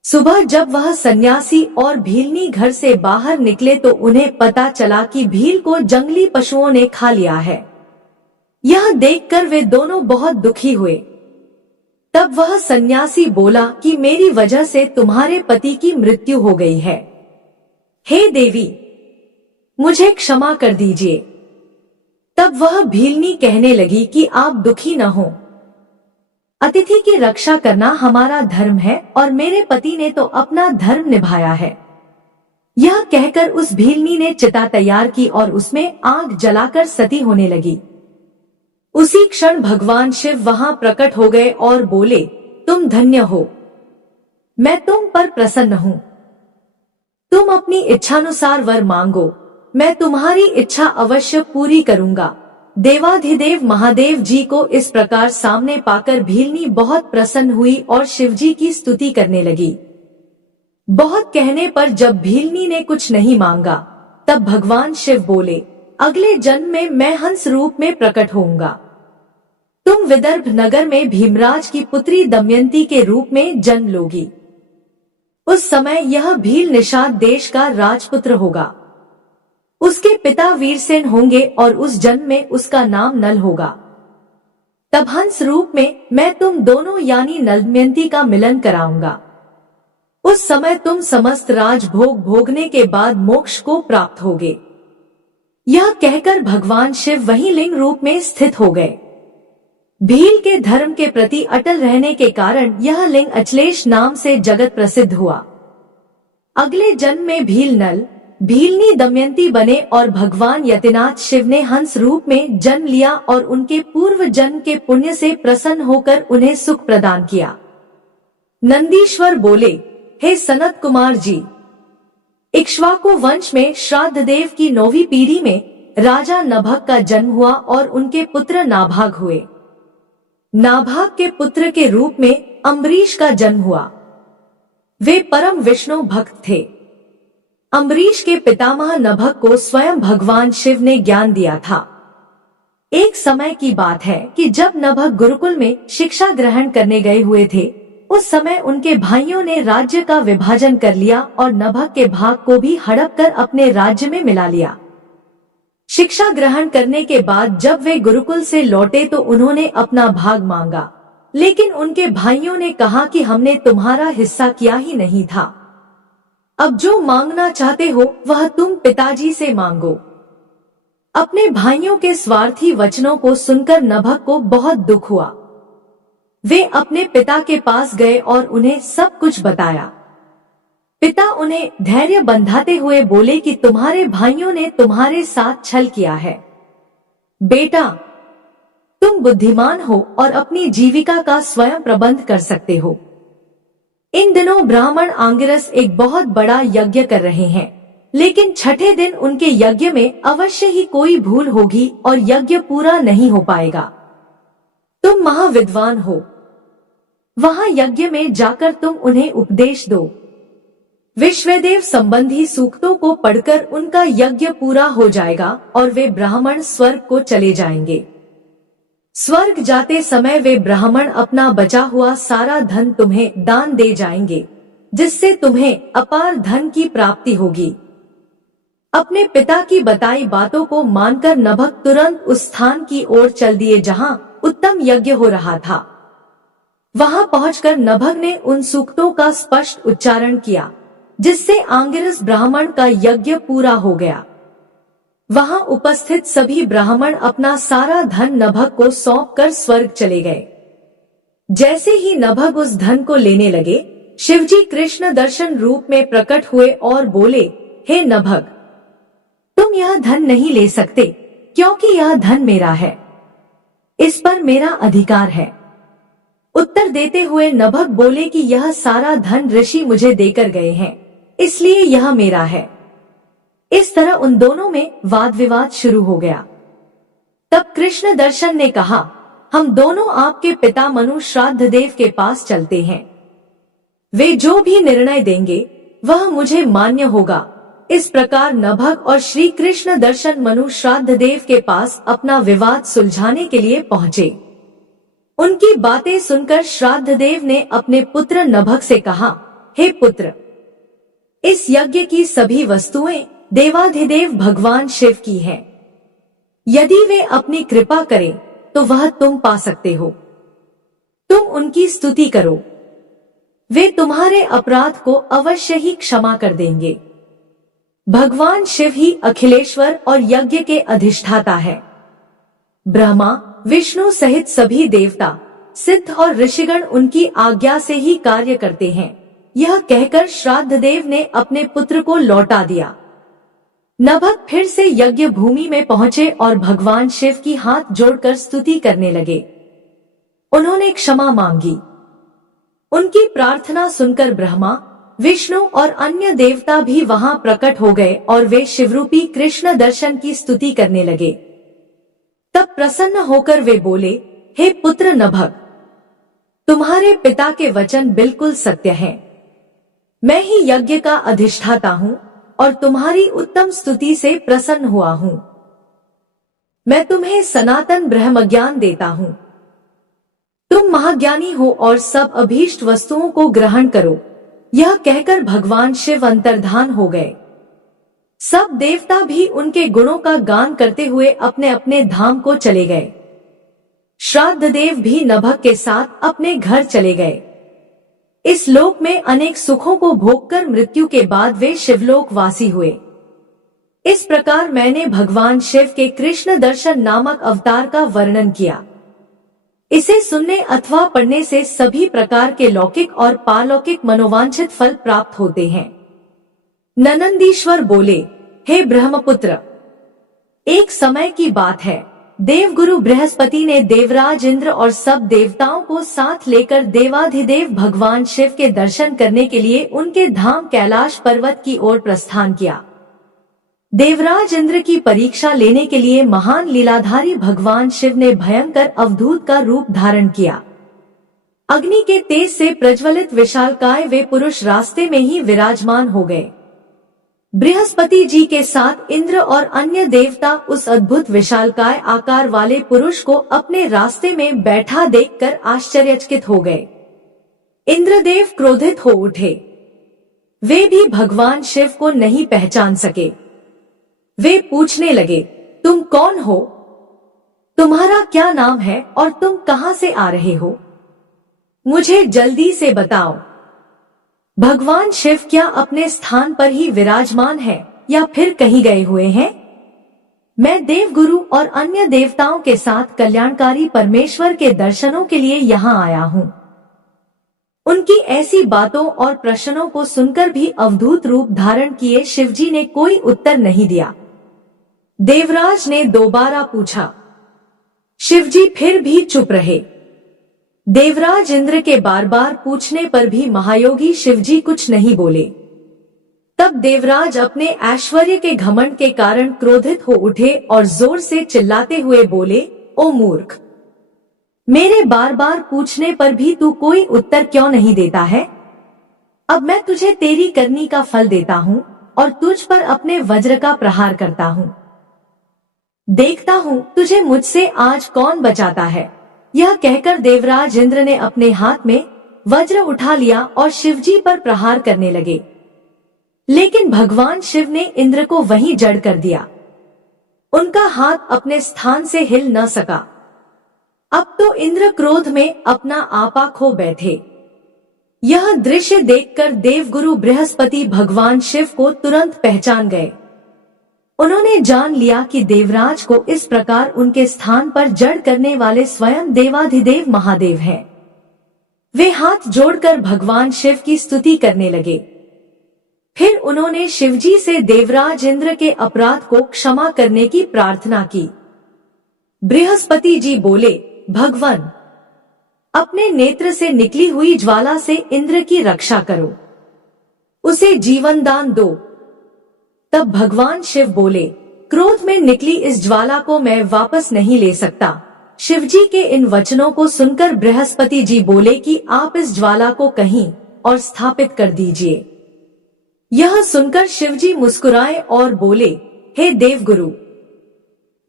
सुबह जब वह सन्यासी और भीलनी घर से बाहर निकले तो उन्हें पता चला कि भील को जंगली पशुओं ने खा लिया है। यह देखकर वे दोनों बहुत दुखी हुए। तब वह सन्यासी बोला कि मेरी वजह से तुम्हारे पति की मृत्यु हो गई है। हे देवी, मुझे क्षमा कर दीजिए। तब वह भीलनी कहने लगी कि आप दुखी न हो। अतिथि की रक्षा करना हमारा धर्म है और मेरे पति ने तो अपना धर्म निभाया है। यह कहकर उस भीलनी ने चिता तैयार की और उसमें आग जलाकर सती होने लगी। उसी क्षण भगवान शिव वहां प्रकट हो गए और बोले, तुम धन्य हो, मैं तुम पर प्रसन्न हूँ। तुम अपनी इच्छानुसार वर मांगो, मैं तुम्हारी इच्छा अवश्य पूरी करूंगा। देवाधिदेव महादेव जी को इस प्रकार सामने पाकर भीलनी बहुत प्रसन्न हुई और शिवजी की स्तुति करने लगी। बहुत कहने पर जब भीलनी ने कुछ नहीं मांगा, तब भगवान शिव बोले, अगले जन्म में मैं हंस रूप में प्रकट होऊंगा। तुम विदर्भ नगर में भीमराज की पुत्री दमयंती के रूप में जन्म लोगी। उस समय यह भील निषाद देश का राजपुत्र होगा। उसके पिता वीरसेन होंगे और उस जन्म में उसका नाम नल होगा। तब हंस रूप में मैं तुम दोनों यानी दमयंती का मिलन कराऊंगा। उस समय तुम समस्त राजभोग भोगने के बाद मोक्ष को प्राप्त होगे। यह कहकर भगवान शिव वहीं लिंग रूप में स्थित हो गए। भील के धर्म के प्रति अटल रहने के कारण यह लिंग अचलेश नाम से जगत प्रसिद्ध हुआ। अगले जन्म में भील नल, भीलनी दमयंती बने और भगवान यतिनाथ शिव ने हंस रूप में जन्म लिया और उनके पूर्व जन्म के पुण्य से प्रसन्न होकर उन्हें सुख प्रदान किया। नंदीश्वर बोले, हे सनत कुमार जी, इक्ष्वाकु वंश में श्राद्ध देव की 9वीं पीढ़ी में राजा नभग का जन्म हुआ और उनके पुत्र नाभाग हुए। नाभाग के पुत्र के रूप में अम्बरीश का जन्म हुआ। वे परम विष्णु भक्त थे। अम्बरीश के पितामह नभग को स्वयं भगवान शिव ने ज्ञान दिया था। एक समय की बात है कि जब नभग गुरुकुल में शिक्षा ग्रहण करने गए हुए थे, उस समय उनके भाइयों ने राज्य का विभाजन कर लिया और नभग के भाग को भी हड़प कर अपने राज्य में मिला लिया। शिक्षा ग्रहण करने के बाद जब वे गुरुकुल से लौटे तो उन्होंने अपना भाग मांगा, लेकिन उनके भाइयों ने कहा कि हमने तुम्हारा हिस्सा किया ही नहीं था। अब जो मांगना चाहते हो वह तुम पिताजी से मांगो। अपने भाइयों के स्वार्थी वचनों को सुनकर नभग को बहुत दुख हुआ। वे अपने पिता के पास गए और उन्हें सब कुछ बताया। पिता उन्हें धैर्य बंधाते हुए बोले कि तुम्हारे भाइयों ने तुम्हारे साथ छल किया है। बेटा, तुम बुद्धिमान हो और अपनी जीविका का स्वयं प्रबंध कर सकते हो। इन दिनों ब्राह्मण आंगिरस एक बहुत बड़ा यज्ञ कर रहे हैं, लेकिन छठे दिन उनके यज्ञ में अवश्य ही कोई भूल होगी और यज्ञ पूरा नहीं हो पाएगा। तुम महाविद्वान हो, वहां यज्ञ में जाकर तुम उन्हें उपदेश दो। विश्वदेव संबंधी सूक्तों को पढ़कर उनका यज्ञ पूरा हो जाएगा और वे ब्राह्मण स्वर्ग को चले जाएंगे। स्वर्ग जाते समय वे ब्राह्मण अपना बचा हुआ सारा धन तुम्हें दान दे जाएंगे, जिससे तुम्हें अपार धन की प्राप्ति होगी। अपने पिता की बताई बातों को मानकर नभग तुरंत उस स्थान की ओर चल दिए जहां उत्तम यज्ञ हो रहा था। वहां पहुंचकर नभग ने उन सूक्तों का स्पष्ट उच्चारण किया, जिससे आंगिरस ब्राह्मण का यज्ञ पूरा हो गया। वहां उपस्थित सभी ब्राह्मण अपना सारा धन नभग को सौंपकर स्वर्ग चले गए। जैसे ही नभग उस धन को लेने लगे, शिवजी कृष्ण दर्शन रूप में प्रकट हुए और बोले, हे नभग, तुम यह धन नहीं ले सकते, क्योंकि यह धन मेरा है, इस पर मेरा अधिकार है। उत्तर देते हुए नभग बोले कि यह सारा धन ऋषि मुझे देकर गए हैं, इसलिए यह मेरा है। इस तरह उन दोनों में वाद विवाद शुरू हो गया। तब कृष्ण दर्शन ने कहा, हम दोनों आपके पिता मनु श्राद्ध देव के पास चलते हैं। वे जो भी निर्णय देंगे वह मुझे मान्य होगा। इस प्रकार नभग और श्री कृष्ण दर्शन मनु श्राद्ध देव के पास अपना विवाद सुलझाने के लिए पहुंचे। उनकी बातें सुनकर श्राद्ध देव ने अपने पुत्र नभग से कहा, हे पुत्र, इस यज्ञ की सभी वस्तुएं देवाधिदेव भगवान शिव की हैं। यदि वे अपनी कृपा करें तो वह तुम पा सकते हो। तुम उनकी स्तुति करो, वे तुम्हारे अपराध को अवश्य ही क्षमा कर देंगे। भगवान शिव ही अखिलेश्वर और यज्ञ के अधिष्ठाता है। ब्रह्मा, विष्णु सहित सभी देवता, सिद्ध और ऋषिगण उनकी आज्ञा से ही कार्य करते हैं। यह कहकर श्राद्ध देव ने अपने पुत्र को लौटा दिया। नभग फिर से यज्ञ भूमि में पहुंचे और भगवान शिव की हाथ जोड़कर स्तुति करने लगे। उन्होंने क्षमा मांगी। उनकी प्रार्थना सुनकर ब्रह्मा, विष्णु और अन्य देवता भी वहां प्रकट हो गए और वे शिवरूपी कृष्ण दर्शन की स्तुति करने लगे। तब प्रसन्न होकर वे बोले, हे पुत्र नभग, तुम्हारे पिता के वचन बिल्कुल सत्य हैं। मैं ही यज्ञ का अधिष्ठाता हूँ और तुम्हारी उत्तम स्तुति से प्रसन्न हुआ हूँ। मैं तुम्हें सनातन ब्रह्म ज्ञान देता हूँ। तुम महाज्ञानी हो और सब अभीष्ट वस्तुओं को ग्रहण करो। यह कहकर भगवान शिव अंतर्धान हो गए। सब देवता भी उनके गुणों का गान करते हुए अपने अपने धाम को चले गए। श्राद्ध देव भी नभग के साथ अपने घर चले गए। इस लोक में अनेक सुखों को भोगकर मृत्यु के बाद वे शिवलोक वासी हुए। इस प्रकार मैंने भगवान शिव के कृष्ण दर्शन नामक अवतार का वर्णन किया। इसे सुनने अथवा पढ़ने से सभी प्रकार के लौकिक और पारलौकिक मनोवांछित फल प्राप्त होते हैं। ननंदीश्वर बोले, हे ब्रह्मपुत्र, एक समय की बात है, देवगुरु बृहस्पति ने देवराज इंद्र और सब देवताओं को साथ लेकर देवाधिदेव भगवान शिव के दर्शन करने के लिए उनके धाम कैलाश पर्वत की ओर प्रस्थान किया। देवराज इंद्र की परीक्षा लेने के लिए महान लीलाधारी भगवान शिव ने भयंकर अवधूत का रूप धारण किया। अग्नि के तेज से प्रज्वलित विशालकाय वे पुरुष रास्ते में ही विराजमान हो गए। बृहस्पति जी के साथ इंद्र और अन्य देवता उस अद्भुत विशालकाय आकार वाले पुरुष को अपने रास्ते में बैठा देखकर आश्चर्यचकित हो गए। इंद्रदेव क्रोधित हो उठे। वे भी भगवान शिव को नहीं पहचान सके। वे पूछने लगे, तुम कौन हो? तुम्हारा क्या नाम है और तुम कहां से आ रहे हो? मुझे जल्दी से बताओ। भगवान शिव क्या अपने स्थान पर ही विराजमान है या फिर कहीं गए हुए हैं? मैं देवगुरु और अन्य देवताओं के साथ कल्याणकारी परमेश्वर के दर्शनों के लिए यहाँ आया हूँ। उनकी ऐसी बातों और प्रश्नों को सुनकर भी अवधूत रूप धारण किए शिवजी ने कोई उत्तर नहीं दिया। देवराज ने दोबारा पूछा। शिवजी फिर भी चुप रहे। देवराज इंद्र के बार बार पूछने पर भी महायोगी शिवजी कुछ नहीं बोले। तब देवराज अपने ऐश्वर्य के घमंड के कारण क्रोधित हो उठे और जोर से चिल्लाते हुए बोले, ओ मूर्ख, मेरे बार बार पूछने पर भी तू कोई उत्तर क्यों नहीं देता है? अब मैं तुझे तेरी करनी का फल देता हूँ और तुझ पर अपने वज्र का प्रहार करता हूँ। देखता हूँ तुझे मुझसे आज कौन बचाता है। यह कहकर देवराज इंद्र ने अपने हाथ में वज्र उठा लिया और शिवजी पर प्रहार करने लगे। लेकिन भगवान शिव ने इंद्र को वहीं जड़ कर दिया। उनका हाथ अपने स्थान से हिल न सका। अब तो इंद्र क्रोध में अपना आपा खो बैठे। यह दृश्य देखकर देवगुरु बृहस्पति भगवान शिव को तुरंत पहचान गए। उन्होंने जान लिया कि देवराज को इस प्रकार उनके स्थान पर जड़ करने वाले स्वयं देवाधिदेव महादेव हैं। वे हाथ जोड़कर भगवान शिव की स्तुति करने लगे। फिर उन्होंने शिवजी से देवराज इंद्र के अपराध को क्षमा करने की प्रार्थना की। बृहस्पति जी बोले, भगवान, अपने नेत्र से निकली हुई ज्वाला से इंद्र की रक्षा करो, उसे जीवन दान दो। तब भगवान शिव बोले, क्रोध में निकली इस ज्वाला को मैं वापस नहीं ले सकता। शिवजी के इन वचनों को सुनकर बृहस्पति जी बोले कि आप इस ज्वाला को कहीं और स्थापित कर दीजिए। यह सुनकर शिवजी मुस्कुराए और बोले, हे देवगुरु,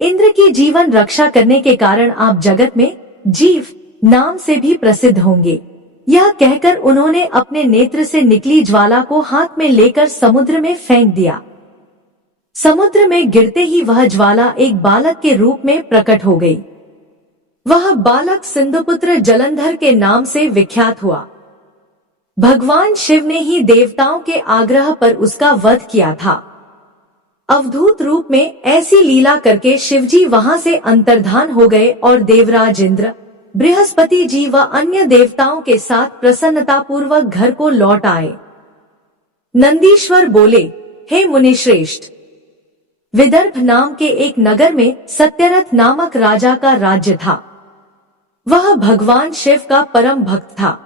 इंद्र की जीवन रक्षा करने के कारण आप जगत में जीव नाम से भी प्रसिद्ध होंगे। यह कहकर उन्होंने अपने नेत्र से निकली ज्वाला को हाथ में लेकर समुद्र में फेंक दिया। समुद्र में गिरते ही वह ज्वाला एक बालक के रूप में प्रकट हो गई। वह बालक सिंधुपुत्र जलंधर के नाम से विख्यात हुआ। भगवान शिव ने ही देवताओं के आग्रह पर उसका वध किया था। अवधूत रूप में ऐसी लीला करके शिवजी वहां से अंतर्धान हो गए और देवराज इंद्र, बृहस्पति जी व अन्य देवताओं के साथ प्रसन्नता पूर्वक घर को लौट आए। नंदीश्वर बोले, हे मुनिश्रेष्ठ, विदर्भ नाम के एक नगर में सत्यरथ नामक राजा का राज्य था। वह भगवान शिव का परम भक्त था।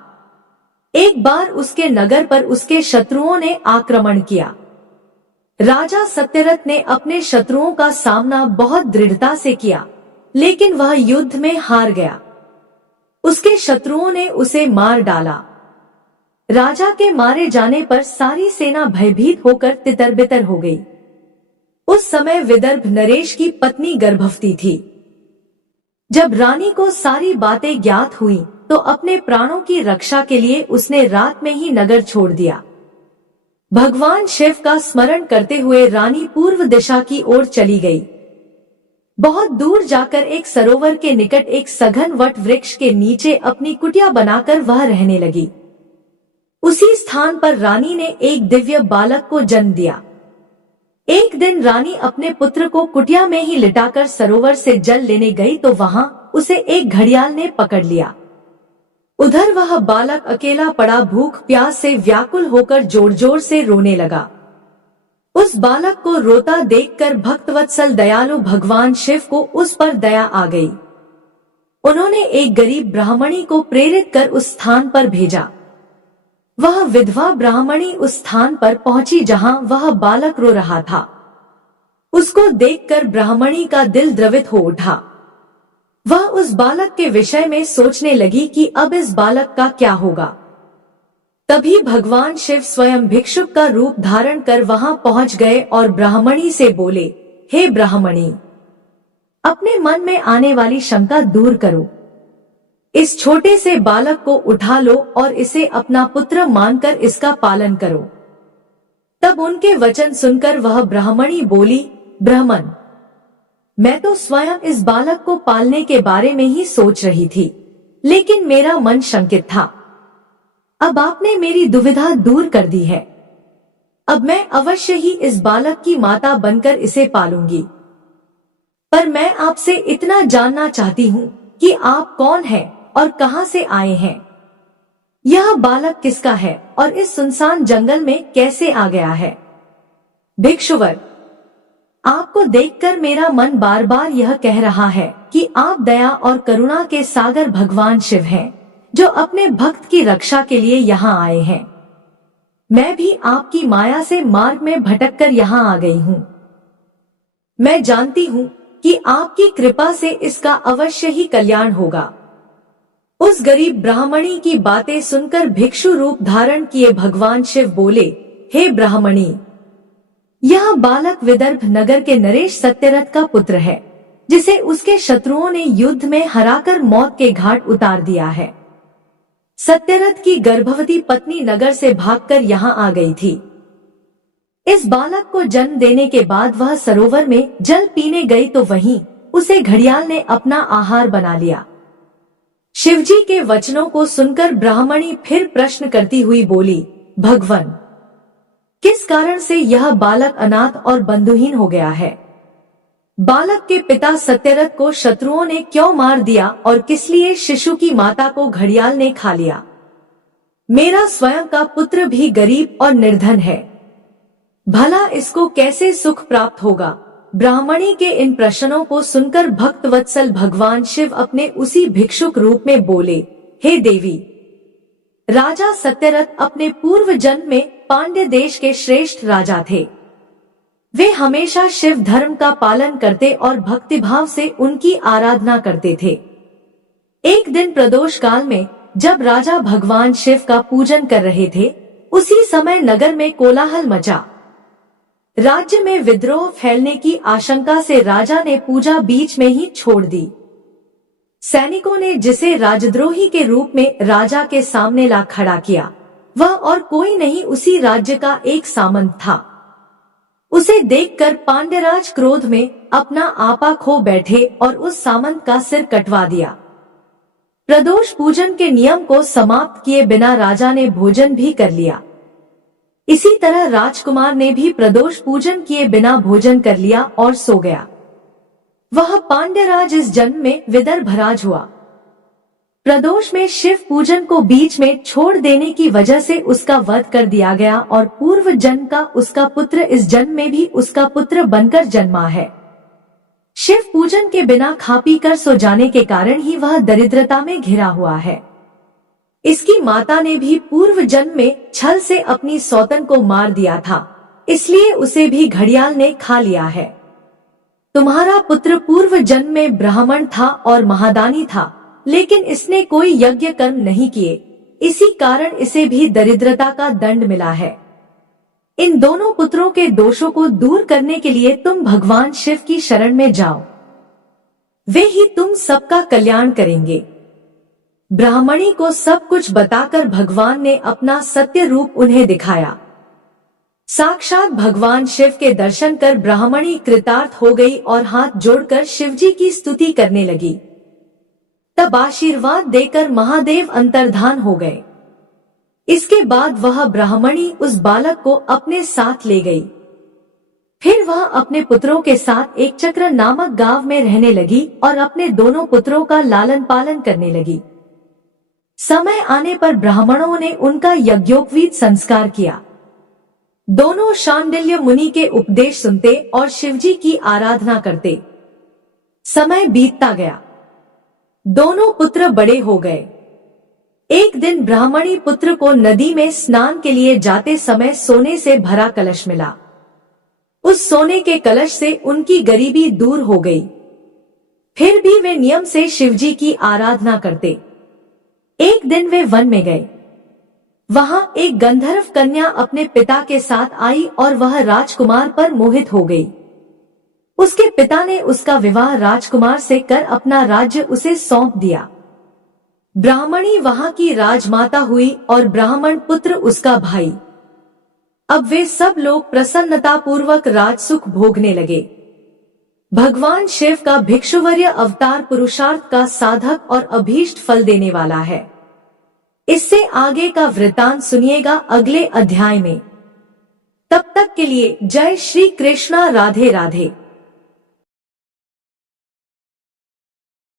एक बार उसके नगर पर उसके शत्रुओं ने आक्रमण किया। राजा सत्यरथ ने अपने शत्रुओं का सामना बहुत दृढ़ता से किया, लेकिन वह युद्ध में हार गया। उसके शत्रुओं ने उसे मार डाला। राजा के मारे जाने पर सारी सेना भयभीत होकर तितर-बितर हो गई। उस समय विदर्भ नरेश की पत्नी गर्भवती थी। जब रानी को सारी बातें ज्ञात हुई तो अपने प्राणों की रक्षा के लिए उसने रात में ही नगर छोड़ दिया। भगवान शिव का स्मरण करते हुए रानी पूर्व दिशा की ओर चली गई। बहुत दूर जाकर एक सरोवर के निकट एक सघन वट वृक्ष के नीचे अपनी कुटिया बनाकर वह रहने लगी। उसी स्थान पर रानी ने एक दिव्य बालक को जन्म दिया। एक दिन रानी अपने पुत्र को कुटिया में ही लिटाकर सरोवर से जल लेने गई तो वहां उसे एक घड़ियाल ने पकड़ लिया। उधर वह बालक अकेला पड़ा भूख प्यास से व्याकुल होकर जोर जोर से रोने लगा। उस बालक को रोता देखकर भक्तवत्सल दयालु भगवान शिव को उस पर दया आ गई। उन्होंने एक गरीब ब्राह्मणी को प्रेरित कर उस स्थान पर भेजा। वह विधवा ब्राह्मणी उस स्थान पर पहुंची जहां वह बालक रो रहा था। उसको देखकर ब्राह्मणी का दिल द्रवित हो उठा। वह उस बालक के विषय में सोचने लगी कि अब इस बालक का क्या होगा। तभी भगवान शिव स्वयं भिक्षुक का रूप धारण कर वहां पहुंच गए और ब्राह्मणी से बोले, हे ब्राह्मणी, अपने मन में आने वाली शंका दूर करो। इस छोटे से बालक को उठा लो और इसे अपना पुत्र मानकर इसका पालन करो। तब उनके वचन सुनकर वह ब्राह्मणी बोली, ब्राह्मण, मैं तो स्वयं इस बालक को पालने के बारे में ही सोच रही थी, लेकिन मेरा मन शंकित था। अब आपने मेरी दुविधा दूर कर दी है। अब मैं अवश्य ही इस बालक की माता बनकर इसे पालूंगी। पर मैं आपसे इतना जानना चाहती हूँ कि आप कौन हैं और कहां से आए हैं? यह बालक किसका है और इस सुनसान जंगल में कैसे आ गया है? भिक्षुवर, आपको देखकर मेरा मन बार बार यह कह रहा है कि आप दया और करुणा के सागर भगवान शिव हैं, जो अपने भक्त की रक्षा के लिए यहाँ आए हैं। मैं भी आपकी माया से मार्ग में भटककर यहाँ आ गई हूँ। मैं जानती हूँ कि आपकी कृपा से इसका अवश्य ही कल्याण होगा। उस गरीब ब्राह्मणी की बातें सुनकर भिक्षु रूप धारण किए भगवान शिव बोले, हे ब्राह्मणी, यह बालक विदर्भ नगर के नरेश सत्यरथ का पुत्र है, जिसे उसके शत्रुओं ने युद्ध में हराकर मौत के घाट उतार दिया है। सत्यरथ की गर्भवती पत्नी नगर से भागकर यहाँ आ गई थी। इस बालक को जन्म देने के बाद वह सरोवर में जल पीने गई तो वहीं उसे घड़ियाल ने अपना आहार बना लिया। शिवजी के वचनों को सुनकर ब्राह्मणी फिर प्रश्न करती हुई बोली, भगवान, किस कारण से यह बालक अनाथ और बंधुहीन हो गया है? बालक के पिता सत्यरथ को शत्रुओं ने क्यों मार दिया और किस लिए शिशु की माता को घड़ियाल ने खा लिया? मेरा स्वयं का पुत्र भी गरीब और निर्धन है, भला इसको कैसे सुख प्राप्त होगा? ब्राह्मणी के इन प्रश्नों को सुनकर भक्तवत्सल भगवान शिव अपने उसी भिक्षुक रूप में बोले, हे देवी, राजा सत्यरथ अपने पूर्व जन्म में पांड्य देश के श्रेष्ठ राजा थे। वे हमेशा शिव धर्म का पालन करते और भक्तिभाव से उनकी आराधना करते थे। एक दिन प्रदोष काल में जब राजा भगवान शिव का पूजन कर रहे थे, उसी समय नगर में कोलाहल मचा। राज्य में विद्रोह फैलने की आशंका से राजा ने पूजा बीच में ही छोड़ दी। सैनिकों ने जिसे राजद्रोही के रूप में राजा के सामने ला खड़ा किया, वह और कोई नहीं उसी राज्य का एक सामंत था। उसे देखकर पांड्यराज क्रोध में अपना आपा खो बैठे और उस सामंत का सिर कटवा दिया। प्रदोष पूजन के नियम को समाप्त किए बिना राजा ने भोजन भी कर लिया। इसी तरह राजकुमार ने भी प्रदोष पूजन किए बिना भोजन कर लिया और सो गया। वह पांड्यराज इस जन्म में विदर्भराज हुआ। प्रदोष में शिव पूजन को बीच में छोड़ देने की वजह से उसका वध कर दिया गया और पूर्व जन्म का उसका पुत्र इस जन्म में भी उसका पुत्र बनकर जन्मा है। शिव पूजन के बिना खा पी कर सो जाने के कारण ही वह दरिद्रता में घिरा हुआ है। इसकी माता ने भी पूर्व जन्म में छल से अपनी सौतन को मार दिया था, इसलिए उसे भी घड़ियाल ने खा लिया है। तुम्हारा पुत्र पूर्व जन्म में ब्राह्मण था और महादानी था, लेकिन इसने कोई यज्ञ कर्म नहीं किए, इसी कारण इसे भी दरिद्रता का दंड मिला है। इन दोनों पुत्रों के दोषों को दूर करने के लिए तुम भगवान शिव की शरण में जाओ, वे ही तुम सबका कल्याण करेंगे। ब्राह्मणी को सब कुछ बताकर भगवान ने अपना सत्य रूप उन्हें दिखाया। साक्षात भगवान शिव के दर्शन कर ब्राह्मणी कृतार्थ हो गई और हाथ जोड़कर शिवजी की स्तुति करने लगी। तब आशीर्वाद देकर महादेव अंतर्धान हो गए। इसके बाद वह ब्राह्मणी उस बालक को अपने साथ ले गई। फिर वह अपने पुत्रों के साथ एक चक्र नामक गांव में रहने लगी और अपने दोनों पुत्रों का लालन पालन करने लगी। समय आने पर ब्राह्मणों ने उनका यज्ञोपवीत संस्कार किया। दोनों शांडिल्य मुनि के उपदेश सुनते और शिवजी की आराधना करते। समय बीतता गया, दोनों पुत्र बड़े हो गए। एक दिन ब्राह्मणी पुत्र को नदी में स्नान के लिए जाते समय सोने से भरा कलश मिला। उस सोने के कलश से उनकी गरीबी दूर हो गई। फिर भी वे नियम से शिवजी की आराधना करते। एक दिन वे वन में गए। वहां एक गंधर्व कन्या अपने पिता के साथ आई और वह राजकुमार पर मोहित हो गई। उसके पिता ने उसका विवाह राजकुमार से कर अपना राज्य उसे सौंप दिया। ब्राह्मणी वहां की राजमाता हुई और ब्राह्मण पुत्र उसका भाई। अब वे सब लोग प्रसन्नता पूर्वक राजसुख भोगने लगे। भगवान शिव का भिक्षुवर्य अवतार पुरुषार्थ का साधक और अभीष्ट फल देने वाला है। इससे आगे का वृतांत सुनिएगा अगले अध्याय में। तब तक के लिए जय श्री कृष्णा, राधे राधे।